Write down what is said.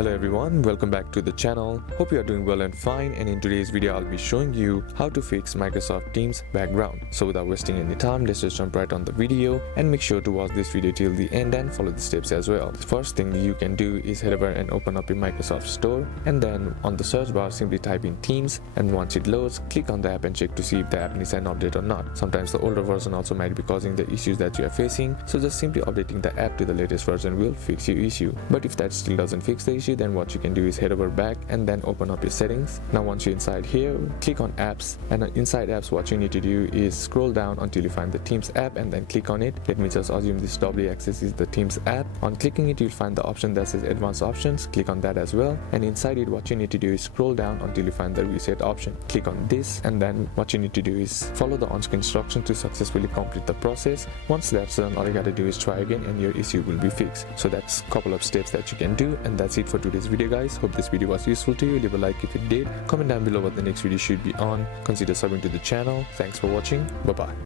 Hello everyone, welcome back to the channel. Hope you are doing well and fine, and in today's video I'll be showing you how to fix Microsoft Teams background. So without wasting any time, let's just jump right on the video and make sure to watch this video till the end and follow the steps as well. The first thing you can do is head over and open up your Microsoft Store, and then on the search bar simply type in Teams, and once it loads, click on the app and check to see if the app needs an update or not. Sometimes the older version also might be causing the issues that you are facing, so just simply updating the app to the latest version will fix your issue. But if that still doesn't fix the issue, then what you can do is head over back and then open up your settings. Now once you're inside here, click on apps, and inside apps what you need to do is scroll down until you find the Teams app and then click on it. Let me just assume this W axis is the Teams app. On clicking it, you'll find the option that says advanced options. Click on that as well, and inside it what you need to do is scroll down until you find the reset option. Click on this, and then what you need to do is follow the on-screen instructions to successfully complete the process. Once that's done, all you gotta do is try again and your issue will be fixed. So that's a couple of steps that you can do, and that's it for today's video guys. Hope this video was useful to you. Leave a like if it did. Comment down below what the next video should be on. Consider subbing to the channel. Thanks for watching. Bye bye.